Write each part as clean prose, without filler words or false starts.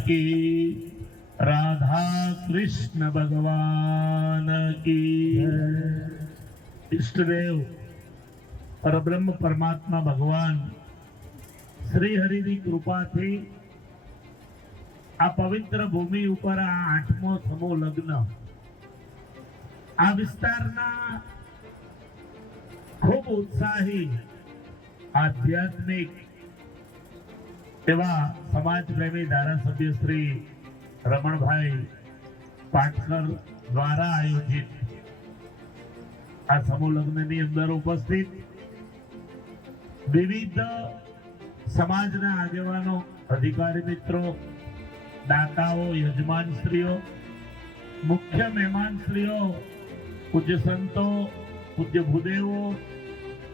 की, राधा कृष्ण भगवान की। इष्टदेव परब्रह्म परमात्मा भगवान श्री हरिની કૃપાથી આ પવિત્ર ભૂમિ ઉપર આ 8મો સમૂહ લગ્ન આ વિસ્તારના ખૂબ ઉત્સાહી આધ્યાત્મિક એવા સમાજ પ્રેમી ધારાસભ્ય શ્રી રમણભાઈ પાટકર દ્વારા આયોજિત આ સમૂહ લગ્નની અંદર ઉપસ્થિત વિવિધ સમાજના આગેવાનો, અધિકારી મિત્રો, દાતાઓ, યજમાનશ્રીઓ, મુખ્ય મહેમાનશ્રીઓ, પૂજ્ય સંતો, પૂજ્ય ભૂદેવો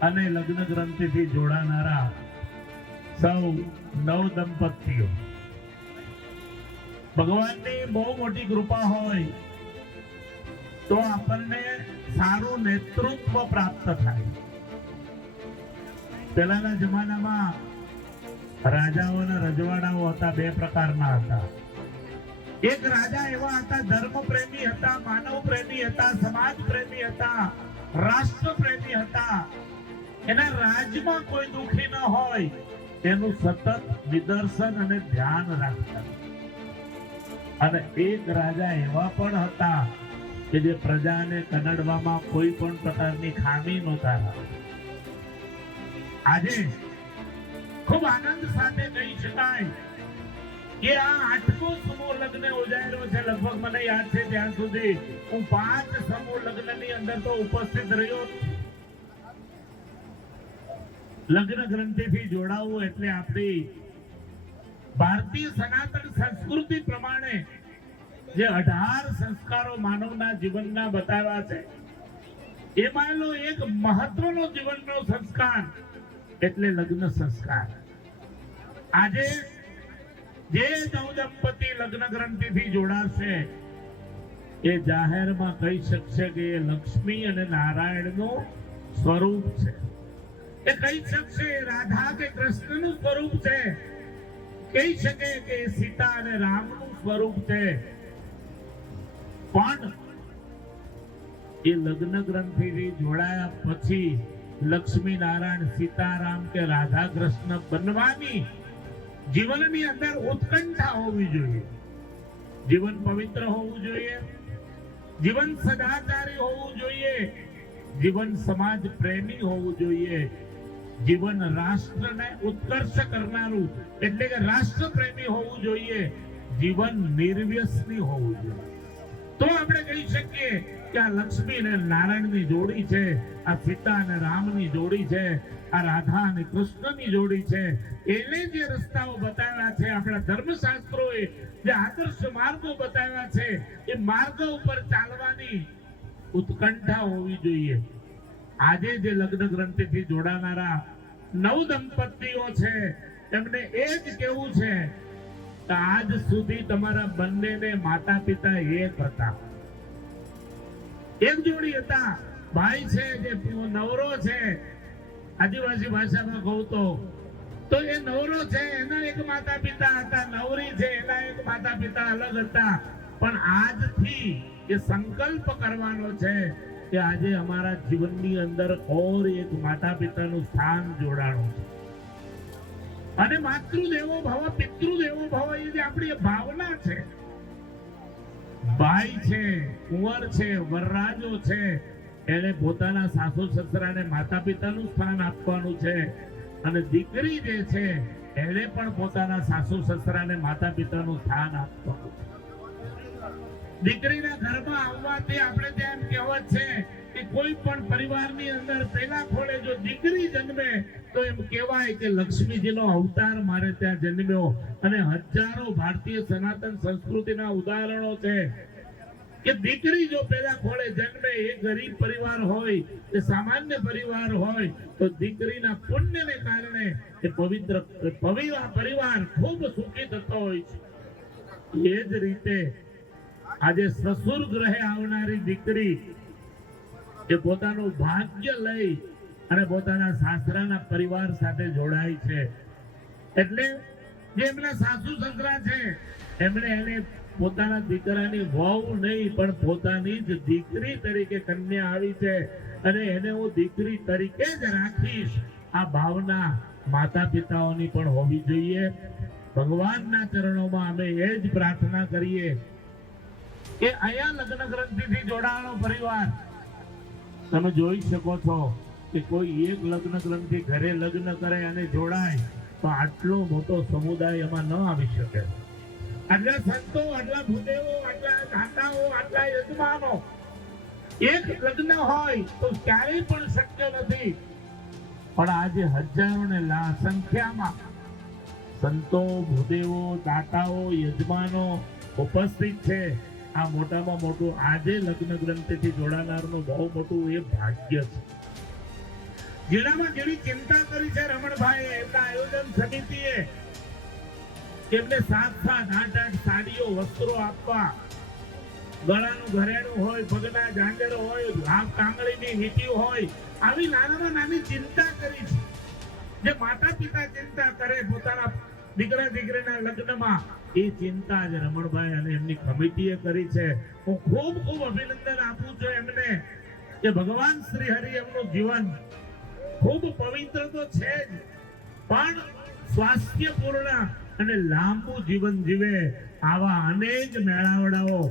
અને લગ્ન ગ્રંથિથી જોડાનારા સૌ નવ દંપતીઓ, ભગવાનની બહુ મોટી કૃપા હોય તો આપણને સારું નેતૃત્વ પ્રાપ્ત થાય. પહેલાના જમાનામાં રાજાઓના રજવાડાઓ હતા, બે પ્રકારના હતા. એક રાજા એવા હતા, ધર્મ પ્રેમી હતા, માનવ પ્રેમી હતા, સમાજ પ્રેમી હતા, રાષ્ટ્ર પ્રેમી હતા. એના રાજમાં કોઈ દુખી ન હોય તેનું સતત નિદર્શન અને ધ્યાન રાખતા. અને એક રાજા એવા પણ હતા કે જે પ્રજાને કનડવામાં કોઈ પણ પ્રકારની ખામી નહોતા. આજે ખૂબ આનંદ સાથે કહી શકાય કે આ 8મો સમૂહ લગ્ન યોજાયેલો છે. લગભગ મને યાદ છે ત્યાં સુધી હું 5 સમૂહ લગ્નની અંદર તો ઉપસ્થિત રહ્યો. લગ્ન ગ્રંથિથી જોડાવું એટલે આપણી ભારતીય સનાતન સંસ્કૃતિ પ્રમાણે જે 18 સંસ્કારો માનવના જીવનના બતાવ્યા છે એમાંનો એક મહત્વનો જીવનનો સંસ્કાર એટલે લગ્ન સંસ્કાર. આજે જે નવ દંપતી લગ્ન ગ્રંથિથી જોડાશે એ જાહેરમાં કહી શકશે કે એ લક્ષ્મી અને નારાયણનું સ્વરૂપ છે. એ કહી શકશે રાધા કે કૃષ્ણનું સ્વરૂપ છે. કહી શકે કે સીતા અને રામનું સ્વરૂપ છે. પણ એ લગ્ન ગ્રંથિથી જોડાયા પછી લક્ષ્મી નારાયણ, સીતારામ કે રાધા કૃષ્ણ બનવાની જીવનની અંદર ઉત્કંઠા હોવી જોઈએ. જીવન પવિત્ર હોવું જોઈએ, જીવન સદાચારી હોવું જોઈએ, જીવન સમાજ પ્રેમી હોવું જોઈએ, જીવન રાષ્ટ્રને ઉત્કર્ષ કરનારું એટલે કે રાષ્ટ્ર પ્રેમી હોવું જોઈએ, જીવન નિર્વ્યસની હોવું જોઈએ. તો આપણે કહી શકીએ કે આ લક્ષ્મી અને નારાયણની જોડી છે, આ સીતા અને રામની જોડી છે, આ રાધા અને કૃષ્ણની જોડી છે. એને જે રસ્તાઓ બતાવ્યા છે, આપણા ધર્મશાસ્ત્રોએ જે આદર્શ માર્ગો બતાવ્યા છે, એ માર્ગ ઉપર ચાલવાની ઉત્કંઠા હોવી જોઈએ. આજે જે લગ્ન ગ્રંથિથી જોડાનારા નવ દંપતીઓ છે એમને એ જ કહેવું છે કે આજ સુધી તમારા બંનેને માતા પિતા એક હતા, એક જોડી હતા. ભાઈ છે જે નવરો છે, આદિવાસી ભાષામાં કહું તો એ નવરો છે એના એક માતા પિતા હતા, નવરી છે એના એક માતા પિતા અલગ હતા. પણ આજથી એ સંકલ્પ કરવાનો છે કે આજે અમારા જીવનની અંદર ઓર એક માતા પિતાનું સ્થાન જોડાણું છે. અને માતૃદેવો ભવ, પિતૃદેવો ભવ, એ જે આપણી ભાવના છે. ભાઈ છે, કુંવર છે, વરરાજો છે, એને પોતાના સાસુ સસરાને માતા પિતાનું સ્થાન આપવાનું છે. અને દીકરી જે છે એને પણ પોતાના સાસુ સસરાને માતા પિતાનું સ્થાન આપવાનું છે. દીકરીના ઘરમાં આવવાથી આપણે ત્યાં કહેવત છે કે કોઈ પણ પરિવારની અંદર પહેલા ખોળે જો દીકરી જન્મે તો એમ કહેવાય કે લક્ષ્મીજીનો અવતાર મારે ત્યાં જન્મ્યો. અને હજારો ભારતીય સનાતન સંસ્કૃતિના ઉદાહરણો છે કે દીકરી જો પહેલા ખોળે જન્મે, એ ગરીબ પરિવાર હોય કે સામાન્ય પરિવાર હોય, તો દીકરીના પુણ્યને કારણે એ પવિત્ર પરિવાર ખૂબ સુખી થતો હોય છે. એ જ રીતે આજે સસુર ગ્રહે આવનારી દીકરી એ પોતાનું ભાગ્ય લઈ અને પોતાના સાસરાના પરિવાર સાથે જોડાય છે. એટલે જે એમના સાસુ સસરા છે એમણે એને પોતાના દીકરાની વહુ નહીં પણ પોતાની જ દીકરી તરીકે કન્યા આવી છે અને એને હું દીકરી તરીકે જ રાખીશ, આ ભાવના માતા પિતાઓની પણ હોવી જોઈએ. ભગવાનના ચરણોમાં અમે એ જ પ્રાર્થના કરીએ કે અહીંયા લગ્ન ગ્રંથિથી જોડાયેલો પરિવાર તમે જોઈ શકો છો કે કોઈ એક લગ્ન ગ્રંથિ ઘરે લગ્ન કરે અને જોડાય તો આટલો મોટો સમુદાય એમાં ન આવી શકે. આટલા સંતો, આટલા ભૂદેવો, આટલા દાતાઓ, આટલા યજમાનો એક લગ્ન હોય તો ક્યારેય પણ શક્ય નથી. પણ આજે હજારો ને સંખ્યામાં સંતો, ભૂદેવો, દાતાઓ, યજમાનો ઉપસ્થિત છે. આ મોટામાં મોટું આજે લગ્ન ગ્રંથિથી જોડાનારનું બહુ મોટું એ ભાગ્ય છે. જેનામાં જેવી ચિંતા કરી છે રમણભાઈ, એમના આયોજન સમિતિએ એમને 7-8 સાડીઓ, વસ્ત્રો આપવા, ગળાનું ઘરેણું હોય, પગના ઝાંઝરો હોય, લાભ કાંગળીની વીંટી હોય, આવી નાનામાં નાની ચિંતા કરી છે. જે માતા પિતા ચિંતા કરે પોતાના દીકરા દીકરીના લગ્નમાં, એ ચિંતા જ રમણભાઈ અને એમની કમિટીએ કરી છે. હું ખૂબ ખૂબ અભિનંદન આપું છું એમને કે ભગવાન શ્રી હરિ એમનું જીવન ખૂબ પવિત્ર તો છે જ, પણ સ્વાસ્થ્યપૂર્ણ અને લાંબુ જીવન જીવે આવા અનેક મેળાવડાઓ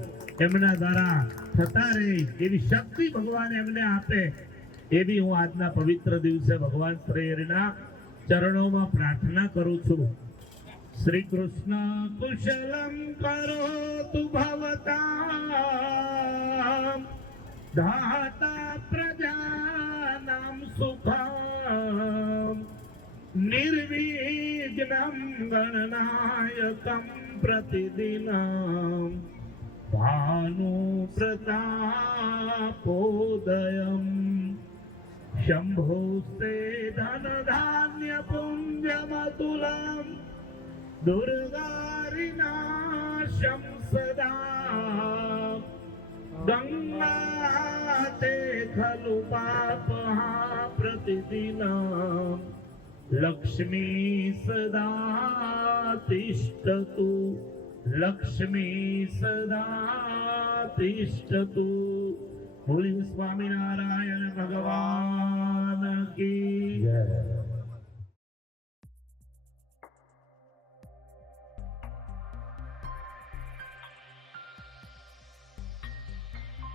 એમના દ્વારા થતા રહે એવી શક્તિ ભગવાન એમને આપે એવી હું આજના પવિત્ર દિવસે ભગવાન શ્રી હરિના ચરણોમાં પ્રાર્થના કરું છું. શ્રી કૃષ્ણ કુશલમ કરોતુ ભવતામ દાતા પ્રજાનામ સુખમ નિર્વિઘ્નમ ગણનાયકમ પ્રતિદિનમ ભાનુ પ્રતાપોદયમ શંભોસ્તે ધન ધાન્ય પુંજમતુલમ दुर्गारिनाशं सदा गंगाते खलु पापहा प्रतिदिनं लक्ष्मी सदा तिष्ठतु लक्ष्मी सदा तिष्ठतु. बोलिए स्वामीनारायण भगवान की जय.